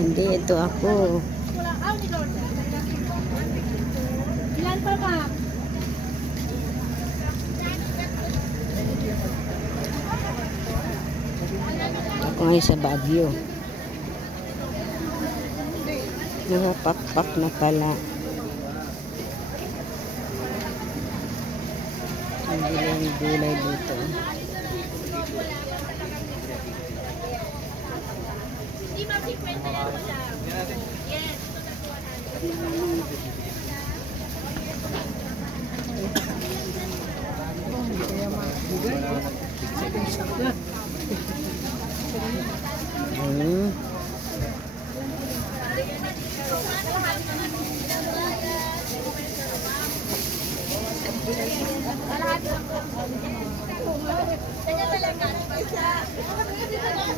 Hindi, ito ako. Ilan pa ba? Ako ngayon sa Baguio. Nakapakpak na pala. Ang gulay dito.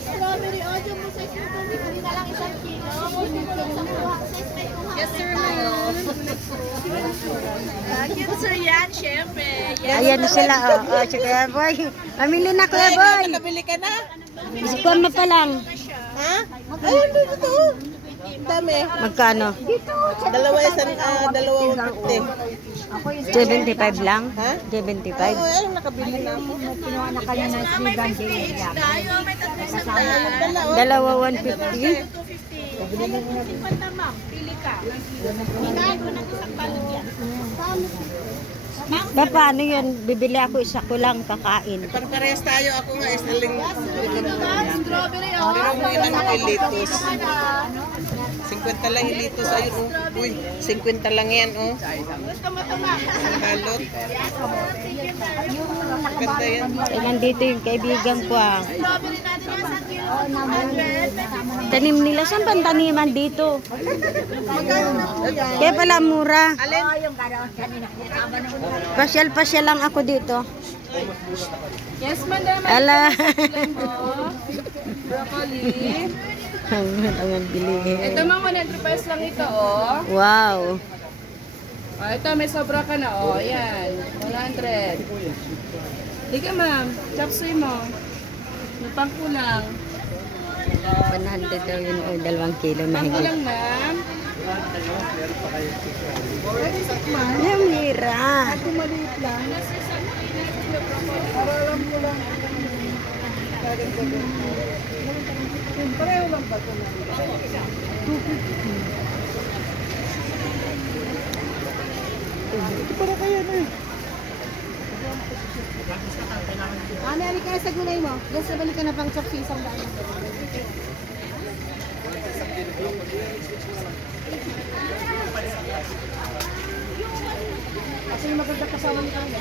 Strawberry audio mo sa hindi na lang 1 kilo. Yes, sir, ma'am. Cute, sir, yan, syempre. Yes, Ayan na sila, oh. Kuya Boy. Pamili na, Kuya Boy. Nakabili ka na? Isikuan mo pa lang. Ha? Ayun, dito. Dami. Magkano? Dalawa isang, 250. 75 lang? Ha? 75? Oo, ayun, nakabili na ako. Dalawa 150? Paano yun? Bibili ako, isa ko lang kakain. Parehas tayo. Ako nga, isaling. Strawberry Pero mo yun ang ilitos. 50 lang ilitos. Ayun, oh. Uy, 50 lang yan, oh. Ang balot. Maganda yan. Eh, nandito yung kaibigan ko ah. Tanim nila, saan ba ang taniman dito? Kaya pala mura. Pasyal-pasyal lang ako dito. Yes, madam. Ala. Broccoli. Ang bilihin. Ito mga 100 pesos lang ito, oh. Wow. Oh, ito may sobra ka na, oh. Yan. 100. Sige, ma'am. Chop suey mo. Lutang kulang. 100 daw yun o 2 kilo na Lutang higit. kulang, ma'am. Ang mira. Maliit lang. Para alam ko lang. Pareho lang ba ito? 250. Ito para kaya na eh. Ano ka sa gulay mo? Yes, sabalik ka na pang chop suey isang daan. Kasi yung maganda kasama ni Kanya.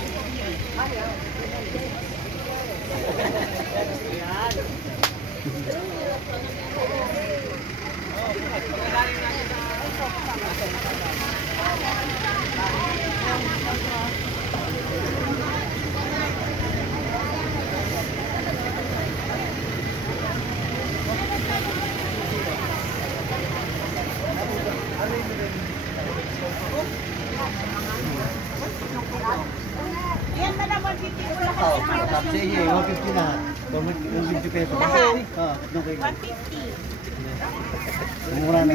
Oh, tapos sige, 150 na. 150 pesos. Lahat? Oo, okay. 150. Mura na.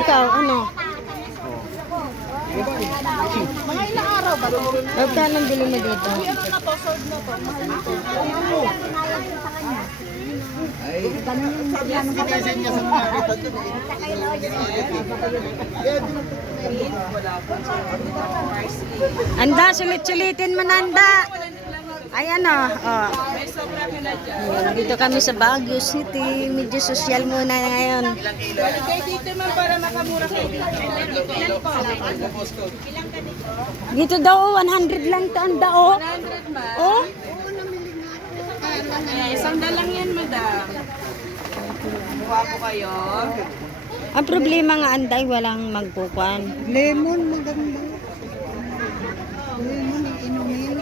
Ikaw, ano? Mga ilang araw ba ito? Magkano ang bili mo dito? Ano na to? Sold na to. Mahal ito. Sinisin niya sa mga kita dun Anda, sulit-sulitin mo na, Anda. Ay, ano, oh. May sobra ka na dyan. Ayan, dito kami sa Baguio City. Medyo social muna ngayon. Kaya dito man para makamura kayo dito. Ilan po? Dito daw, 100 lang to ang dao. 100 man. Oh, Isang dalang yan, madam. Buha ko kayo. ang problema nga, Anday, walang magpukuan. Lemon, maganda. Lemon, inumin.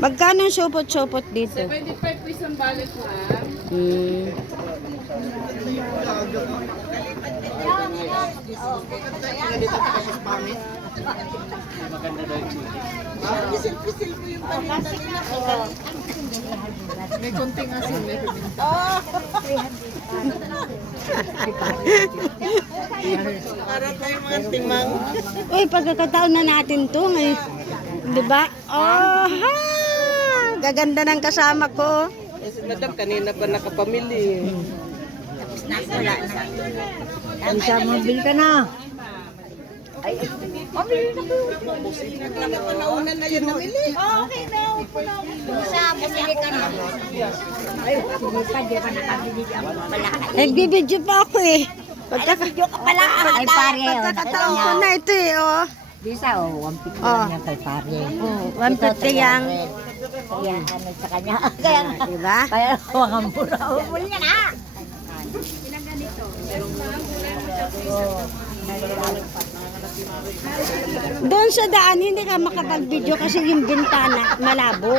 Magkano ang supot-supot dito? 25 pesos ang balot, ma'am. Hmm. Maganda daw yung sulit. May konting asin. Para tayo mga timang. Uy, pagkakataon na natin to ngayon. Di ba? Oh, ha! Gaganda ng kasama ko. Eh, si madam, kanina pa nakapamili. Isa, mabili ka na. Nauna na yun namili. Nagbibidyo pa ako eh. Pagkakataon ko na ito eh, oh. Bisa, 150 Oh. lang yan kay pare. Oh, 150 yang. Yan, ano sa kanya. Kaya, Diba? kaya huwag ang mura. Umuli ka na. Doon sa daan, hindi ka makapag-video kasi yung bintana malabo.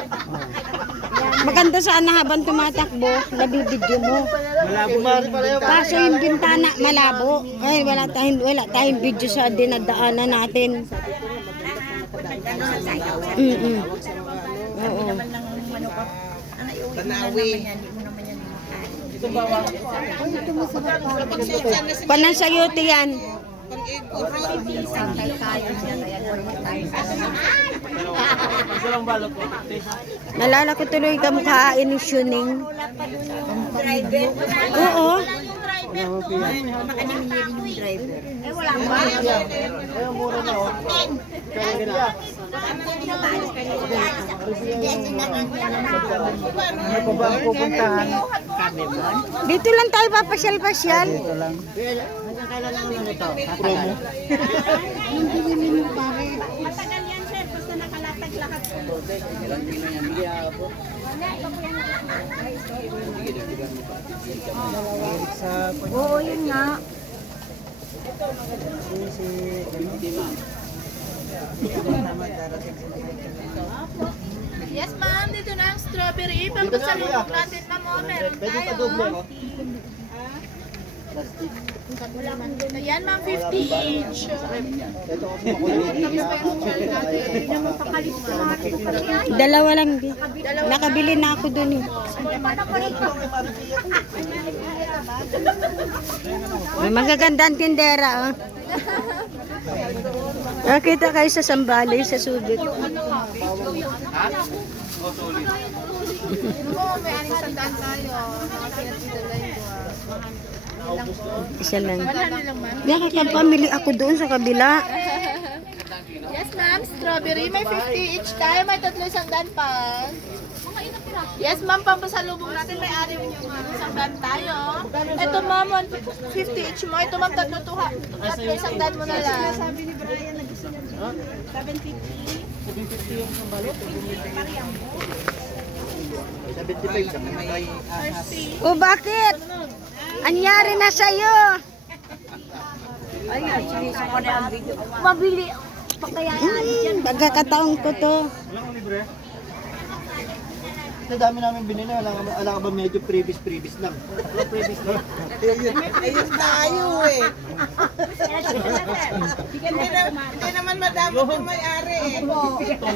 Maganda sana habang tumatakbo, nabibidyo mo. Kaso yung bintana malabo. Ay, wala tayong video sa dinadaanan natin. Oo. Tanawi. Panan sa yote yan. Nalala ko tuloy kamukhaan ni Shuning. Oo. Dito lang tayo papasyal-pasyal. Oo, yun nga. Yes, ma'am. Dito na ang strawberry. Pampasalubong natin, ma'am. Oh, meron tayo. Ayan, ma'am. 50 each. Dalawa lang. Nakabili na ako dun eh. May magagandang tindera, oh. Nakita kayo sa Sambales, sa Subic. Oo, may aning sandaan tayo. Isa lang. Nakakapamili ako doon sa kabila. Yes, ma'am. Strawberry. May 50 each tayo. May 300 pa. Yes, ma'am. Pampasalubong natin. May ari yung sandaan tayo. Ito, ma'am. 50 each mo. Ito, ma'am. 300 mo na lang. Sabi ni Brian na gusto niya 750. 750 yung sambalot. 75 lang. O bakit? Anyari na sa'yo? Mabili. Pakayaan. Pagkakataon ko to. Walang libre? Sa dami namin binili, alam ka ba medyo previous lang. Previous lang. Ayun tayo eh. Hindi naman madami yung may-ari eh.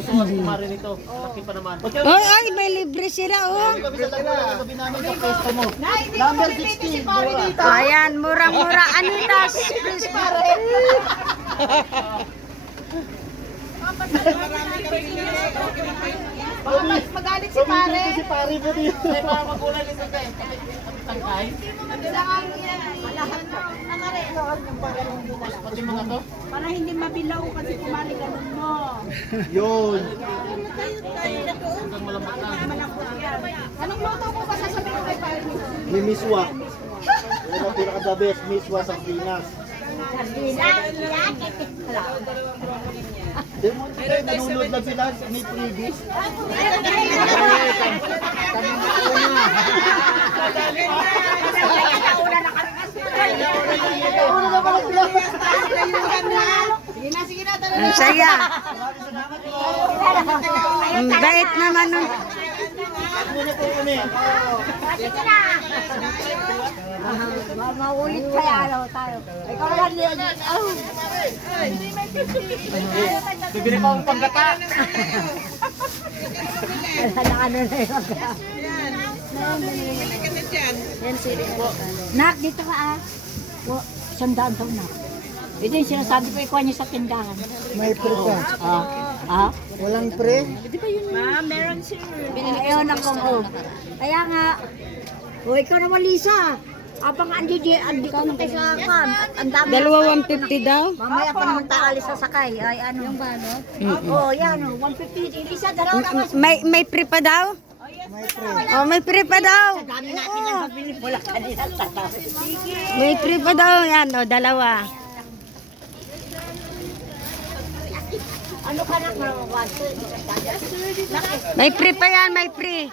Kumari nito. Laki pa naman. Oy, ay, may libre sila, oh. Gabi namin sa pwesto mo. Number 16. Ayan, murang-mura. Anitas. Please, pare. Magalit si pare. Si pare po dito. Para hindi mabilaw kasi kumari ganun mo. Yun. Anong luto mo ba sasabihin kay pare? May miswa. Yan ang pinaka-the best. Miswa sa Pinas. Di mo nanonood lang sila ni previous. Ang saya. Ang bait naman nun. Maulit pa yan tayo. Ikaw lang yan. Bibili ko ang panggata. Ano na yun? Nak, dito ka ah. O, 100 daw na. Ito yung sinasabi ko, ikuha niyo sa tindahan. May pre pa. Walang pre? Ayun ako ko. Kaya nga, o ikaw naman Lisa. Abang andi ko na kayo sa kan. Ang dami. Dalawa 150 daw? Mamaya pa naman tayo alis sa sakay. Ay ano. Yung bano? Oo, yan o. 150. Lisa, dalawa naman. May free pa daw? May pre. Oh, may free pa daw. Dami natin ang pabili. Wala kanina sa tao. May free pa daw. Yan, oh, dalawa. Ano ka na marawawan? May free pa yan, may free.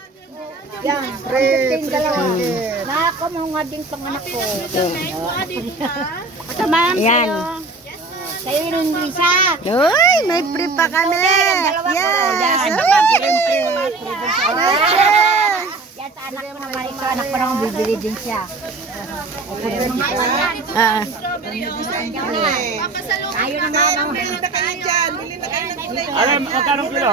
Yan. Pre, 150 dalawa. Nako, mga ding panganak ko. Yan. Sa'yo rin, Lisa. Uy, may free pa kami. Yes. Yan sa anak ko naman. Ito anak ko naman bibili din siya. Ah. Ayaw na nga naman. Bili na kayo dyan. Bili na kayo ng gulay. Alam, magkano kilo?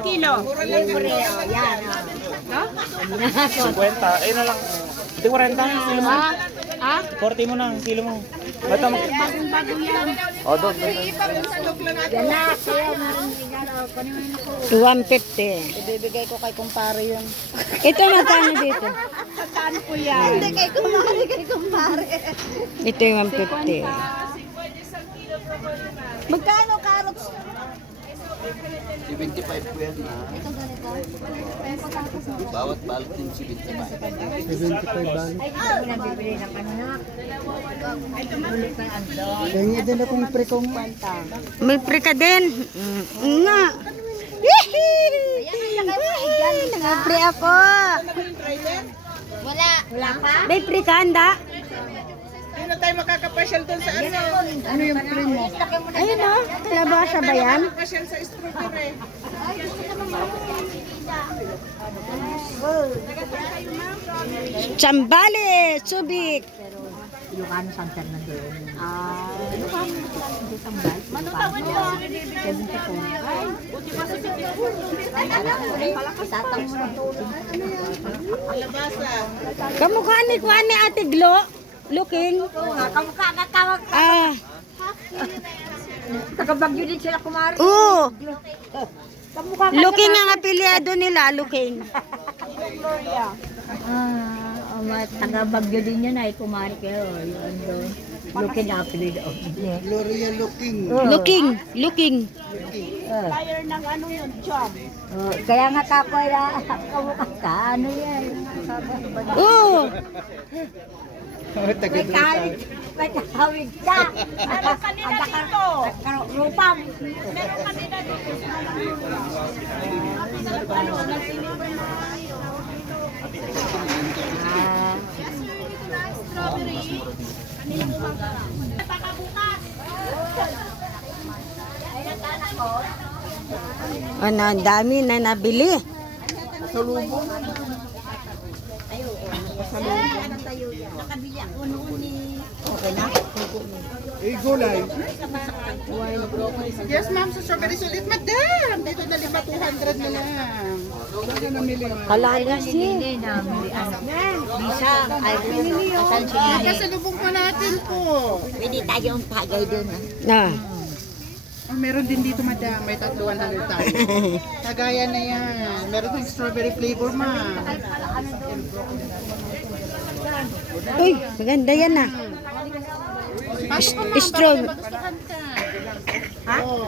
Kilo. Libre, o. Yan, o. 50. Ayun na lang. Hindi 40 ang kilo mo. 40 mo na ang kilo mo. Bata mo. O, doon. Yan na. Kaya meron din yan, o. Kunin mo na ko. 150. Ibibigay ko kay kumpare yun. Ito magkano dito? Hindi kay kumpare. Ito yung 150. Magkano carrots? 75 po yan na. Bawat balot din 75. 75 ba? Ay, dito mo na bibili ng ano na. Ulit pa ang doon. Kaya din akong pre kong May free ka din. Nga. Nag-free ako. Wala pa? May free ka, handa? Hindi na tayo makakapasyal doon sa ano. ano yung pre mo? Ayun o. Kalabasa ba yan? Pasyal sa strawberry. Chambale, Subic. Ilocano San Fernando. Ilocano tambal. Manutawan mo. 74. Itatang mo na tulong. Kamukha ni Kuan ni Ate Glo. Looking. Kamukha ka tawag. Ah. Taga-Bagyo din sila kumari. Oo. Kamukha ka. Looking ang apelyado nila. Looking. Taga-Bagyo din yan ay kumari kayo. Yun doon. Looking up rin. Gloria looking. Looking. Looking. Fire ng ano yun, job. Kaya nga kako kamukha ka. Ano yan? Oo. May kahit, may kahawig ka. Meron kanina dito. Rupang. Meron kanina dito. Ano, ang dami na nabili. Eh, gulay. Yes, ma'am, sa strawberry sulit. Madam, dito na 200 na lang. Kalalas eh. Bisa, ay kasan siya. Kasalubong pa natin po. Pwede tayong tagay doon. Ah. Oh, meron din dito, madam. May 100 tayo. Kagaya na yan. Meron din strawberry flavor, ma'am. Uy, maganda yan ah. Strawberry.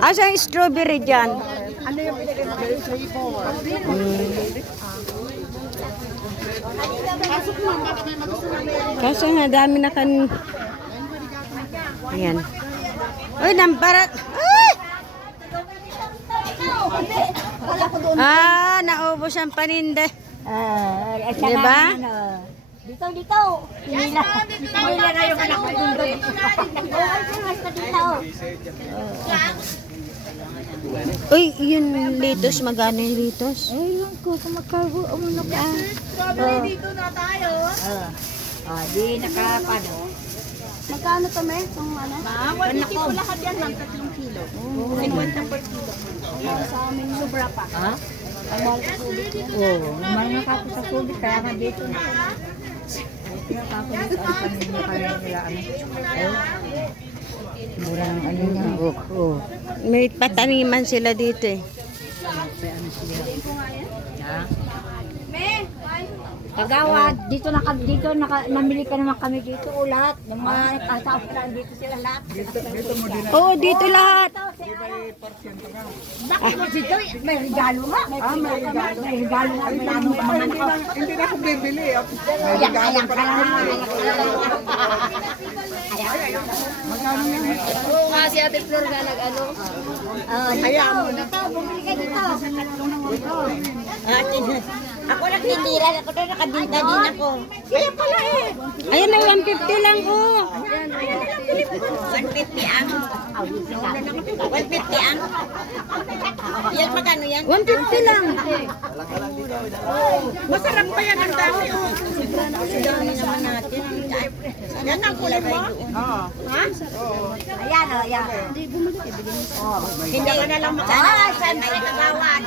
Asa yung strawberry dyan? Ano yung pinagay flavor? Pasok mo, baka may magustuhan na yan. Kaso nga, dami na kan... Ayan. Uy, namparat. Uy! Ah, naubos ang paninde. Diba? Dito, dito. Pinila. Pinila na yung anak ko dito. Dito. Uy, yun litos, magkano yung litos? Ayun ko, kung magkago, umano ka. Strawberry dito na tayo. Di nakapano. Magkano to, me? Itong ano? Ma'am, 150 po lahat yan, ma'am. 3 kilo. 50 per kilo. Sa amin, sobra pa. Ha? Oo, mahal na kapos sa tubig, kaya nga dito na. Pinakakulit ang paninyo kaya nila ano. Mura ng ano niya. Oo. May pataniman sila dito eh. Kagawad, dito namili ka naman kami dito ulat. Ng mga kasama dito sila lahat. Oo, dito lahat. Bakit mo dito? May regalo nga. May regalo nga. Hindi na ako bibili. Ayak ka lang. Oo nga, si Ate Flor nga nag-ano. Kaya mo na. Bumili ka dito. Ako nagtitira. Ako na nakabinta din ako. Kaya pala eh. Ayun na, 150 lang ko. 150 ang. 150 ang. Yan magkano yan? 150 lang. Masarap pa yan ang dami. Ang dami naman natin. Yan ang kulay mo? Oo. Ha? Ayan o, ayan. Hindi ko na lang makakala. Ah, saan may nagawad?